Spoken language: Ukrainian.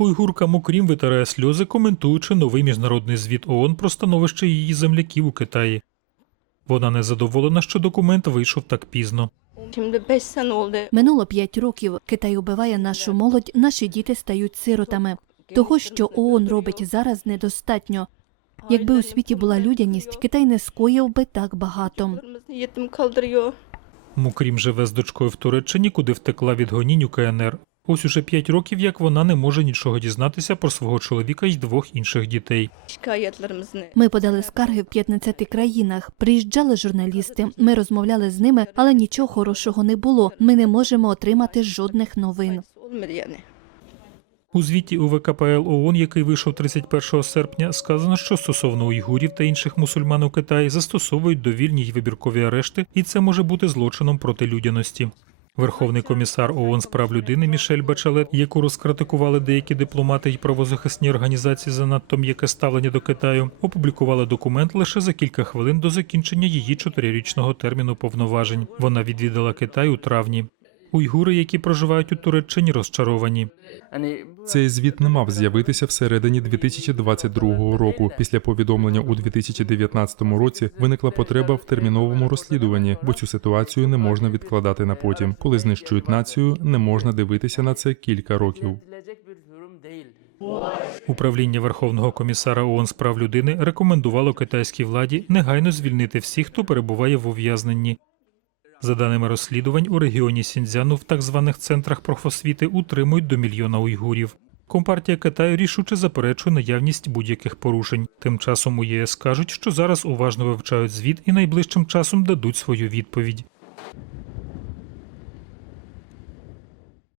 Уйгурка Мукрім витирає сльози, коментуючи новий міжнародний звіт ООН про становище її земляків у Китаї. Вона незадоволена, що документ вийшов так пізно. Şimdi 5. Минуло п'ять років. Китай убиває нашу молодь, наші діти стають сиротами. Того, що ООН робить зараз, недостатньо. Якби у світі була людяність, Китай не скоїв би так багато. Мукрім живе з дочкою в Туреччині, куди втекла від гонінь у КНР. Ось уже п'ять років, як вона не може нічого дізнатися про свого чоловіка й двох інших дітей. Ми подали скарги в 15 країнах. Приїжджали журналісти. Ми розмовляли з ними, але нічого хорошого не було. Ми не можемо отримати жодних новин. У звіті УВКПЛ ООН, який вийшов 31 серпня, сказано, що стосовно уйгурів та інших мусульман у Китаї застосовують довільні й вибіркові арешти, і це може бути злочином проти людяності. Верховний комісар ООН з прав людини Мішель Бачалет, яку розкритикували деякі дипломати й правозахисні організації за надто м'яке ставлення до Китаю, опублікувала документ лише за кілька хвилин до закінчення її чотирирічного терміну повноважень. Вона відвідала Китай у травні. Уйгури, які проживають у Туреччині, розчаровані. Цей звіт не мав з'явитися всередині 2022 року. Після повідомлення у 2019 році виникла потреба в терміновому розслідуванні, бо цю ситуацію не можна відкладати на потім. Коли знищують націю, не можна дивитися на це кілька років. Управління Верховного комісара ООН з прав людини рекомендувало китайській владі негайно звільнити всіх, хто перебуває в ув'язненні. За даними розслідувань, у регіоні Сіньцзяну в так званих центрах профосвіти утримують до мільйона уйгурів. Компартія Китаю рішуче заперечує наявність будь-яких порушень. Тим часом у ЄС кажуть, що зараз уважно вивчають звіт і найближчим часом дадуть свою відповідь.